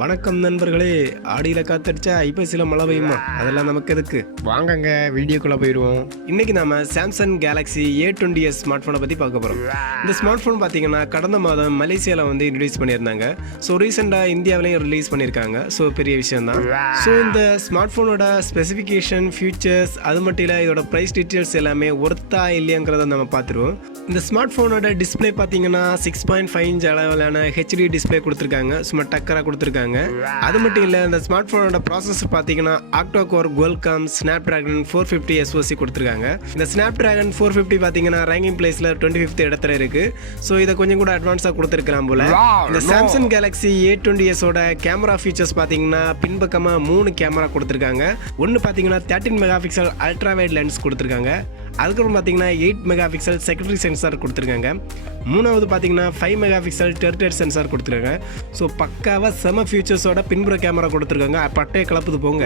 வணக்கம் நண்பர்களே. ஆடியில் காத்தடிச்சா ஐப்பசியில் மழை பெய்யுமா? அதெல்லாம் நமக்கு எதுக்கு? வாங்கங்க வீடியோக்குள்ளே போயிடுவோம். இன்றைக்கி நம்ம சாம்சங் கேலக்ஸி A20s ஸ்மார்ட் ஃபோனை பற்றி பார்க்க போகிறோம். இந்த ஸ்மார்ட் ஃபோன் பார்த்தீங்கன்னா கடந்த மாதம் மலேசியாவில் வந்து இன்ட்ரடியூஸ் பண்ணியிருந்தாங்க. ஸோ ரீசெண்டாக இந்தியாவிலையும் ரிலீஸ் பண்ணியிருக்காங்க. ஸோ பெரிய விஷயம் தான். ஸோ இந்த ஸ்மார்ட் ஃபோனோட ஸ்பெசிஃபிகேஷன், ஃபியூச்சர்ஸ், அது மட்டும் இல்லை இதோட ப்ரைஸ் டீட்டெயில்ஸ் எல்லாமே ஒர்த்தா இல்லையாங்கிறத நம்ம பார்த்துருவோம். இந்த ஸ்மார்ட் ஃபோனோட டிஸ்பிளே பார்த்தீங்கன்னா 6.5 இன்ச் அளவிலான ஹெச்டி டிஸ்பிளே கொடுத்துருக்காங்க. சும்மா டக்கராக கொடுத்துருக்காங்க. அது மட்டும் இல்லை இந்த ஸ்மார்ட் ஃபோனோட ப்ராசஸர் பார்த்தீங்கன்னா octa-core Qualcomm Snapdragon 450 SoC கொடுத்துருக்காங்க. இந்த Snapdragon 450 பார்த்தீங்கன்னா ரேங்கிங் பிளேஸில் 25th இடத்துல இருக்கு. ஸோ இதை கொஞ்சம் கூட அட்வான்ஸாக கொடுத்துருக்கலாம் போல. இந்த Samsung Galaxy A20s ஓட கேமரா ஃபீச்சர்ஸ் பார்த்தீங்கன்னா பின்பக்கமாக 3 கேமரா கொடுத்துருக்காங்க. ஒன்று பார்த்தீங்கன்னா 13 mega pixel ultra wide lens கொடுத்துருக்காங்க. அதுக்கப்புறம் பார்த்தீங்கன்னா 8 மெகா பிக்சல் செகண்டரி சென்சார் கொடுத்துருக்காங்க. மூணாவது பார்த்தீங்கன்னா 5 மெகா பிக்சல் டெர்டேட் சென்சார் கொடுத்துருக்காங்க. ஸோ பக்காவாக செம ஃபியூச்சர்ஸோட பின்புற கேமரா கொடுத்துருக்காங்க. பட்டையை கலப்புது போங்க.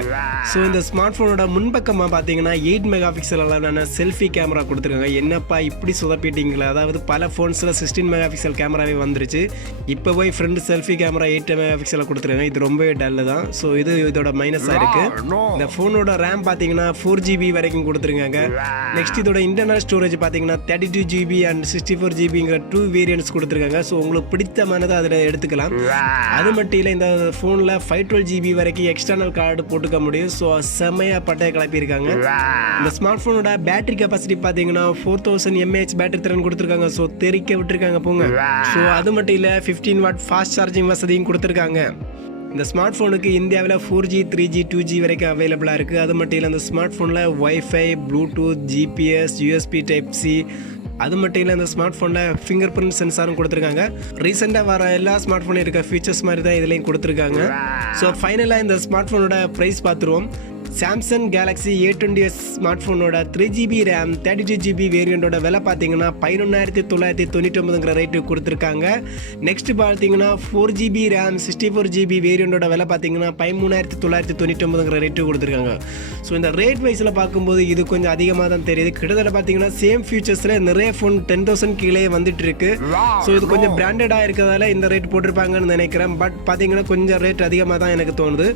ஸோ இந்த ஸ்மார்ட் ஃபோனோட முன்பக்கமாக பார்த்தீங்கன்னா 8 மெகா பிக்சல் அளவான செல்ஃபி கேமரா கொடுத்துருக்காங்க. என்னப்பா இப்படி சொதப்பிட்டீங்களா? அதாவது பல ஃபோன்ஸில் 16 மெகா பிக்சல் கேமராவே வந்துருச்சு. இப்போ போய் ஃப்ரண்ட் செல்ஃபி கேமரா 8 மெகா பிக்சலில் கொடுத்துருக்காங்க. இது ரொம்பவே டல்லு தான். ஸோ இது இதோட மைனஸாக இருக்குது. இந்த ஃபோனோட ரேம் பார்த்தீங்கன்னா 4GB வரைக்கும் கொடுத்துருக்காங்க. நெக்ஸ்ட் இதோட இன்டர்னல் ஸ்டோரேஜ் பார்த்தீங்கன்னா 32GB அண்ட் 64GBங்கிற 2 வேரியன்ட்ஸ் கொடுத்துருக்காங்க. ஸோ உங்களுக்கு பிடித்தமானதை அதில் எடுத்துக்கலாம். அது மட்டும் இல்லை இந்த ஃபோனில் 512GB வரைக்கும் எக்ஸ்டர்னல் கார்டு போட்டுக்க முடியும். ஸோ செம்மையாக பட்டையை கிளப்பியிருக்காங்க. இந்த ஸ்மார்ட் ஃபோனோட பேட்டரி கெப்பாசிட்டி பார்த்தீங்கன்னா 4000 mAh பேட்டரி திறன் கொடுத்துருக்காங்க. ஸோ தெறிக்க விட்டுருக்காங்க போங்க. ஸோ அது மட்டும் இல்லை 15 வாட் ஃபாஸ்ட் சார்ஜிங் வசதியும் கொடுத்துருக்காங்க. இந்த ஸ்மார்ட் ஃபோனுக்கு இந்தியாவில் 4G 3G 2G வரைக்கும் அவைலபிளாக இருக்குது. அது மட்டும் இல்லை இந்த ஸ்மார்ட் ஃபோனில் wifi, Bluetooth, GPS, USB Type-C, அது மட்டும் இல்லை இந்த ஸ்மார்ட் ஃபோனில் ஃபிங்கர் பிரிண்ட் சென்சாரும் கொடுத்துருக்காங்க. ரீசெண்டாக வர எல்லா ஸ்மார்ட் ஃபோனும் இருக்க ஃபீச்சர்ஸ் மாதிரி தான் இதுலேயும் கொடுத்துருக்காங்க. ஸோ ஃபைனலாக இந்த ஸ்மார்ட் ஃபோனோட ப்ரைஸ் பார்த்துருவோம். சாம்சங் கேலக்ஸி A20s ஸ்மார்ட் ஃபோனோட 3GB ரேம் 32GB வேரியண்டோட விலை பார்த்தீங்கன்னா 11,999 ரேட்டு கொடுத்துருக்காங்க. நெக்ஸ்ட் பார்த்தீங்கன்னா 4GB ரேம் 64GB வேரியண்டோட விலை பார்த்தீங்கன்னா 13,999 ரேட்டு கொடுத்துருக்காங்க. ஸோ இந்த ரேட் வைஸில் பார்க்கும்போது இது கொஞ்சம் அதிகமாக தான் தெரியுது. கிட்டத்தட்ட பார்த்தீங்கன்னா சேம் ஃபியூச்சர்ஸில் நிறைய ஃபோன் 10,000 கீழே வந்துட்டு இருக்கு. ஸோ இது கொஞ்சம் பிராண்டடாக இருக்கிறதால இந்த ரேட் போட்டிருப்பாங்கன்னு நினைக்கிறேன். பட் பார்த்தீங்கன்னா கொஞ்சம் ரேட் அதிகமாக தான் எனக்கு தோணுது.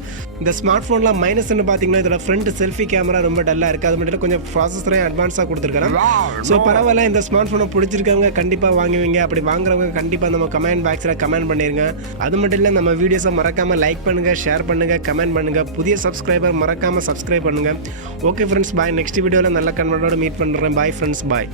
இந்த ஸ்மார்ட் ஃபோனில் மைனஸ்ன்னு பார்த்தீங்கன்னா இதோட ஃப்ரண்ட் செல்ஃபி கேமரா ரொம்ப டல்லாக இருக்குது. அது மட்டும் கொஞ்சம் ப்ராசஸரையும் அட்வான்ஸாக கொடுத்துருக்காங்க. ஸோ பரவாயில்ல. இந்த ஸ்மார்ட் ஃபோனை பிடிச்சிருக்கவங்க கண்டிப்பாக வாங்குவீங்க. அப்படி வாங்குறவங்க கண்டிப்பாக நம்ம கமெண்ட் பாக்ஸில் கமெண்ட் பண்ணிடுங்க. அது மட்டும் இல்லை நம்ம வீடியோஸை மறக்காமல் லைக் பண்ணுங்கள், ஷேர் பண்ணுங்கள், கமெண்ட் பண்ணுங்கள். புதிய சப்ஸ்கிரைபர் மறக்காமல் சப்ஸ்கிரைப் பண்ணுங்கள். ஓகே ஃப்ரெண்ட்ஸ், பாய். நெக்ஸ்ட் வீடியோவில் நல்ல கன்வெர்ட்டோட மீட் பண்ணுறேன். பாய் ஃப்ரெண்ட்ஸ், பாய்.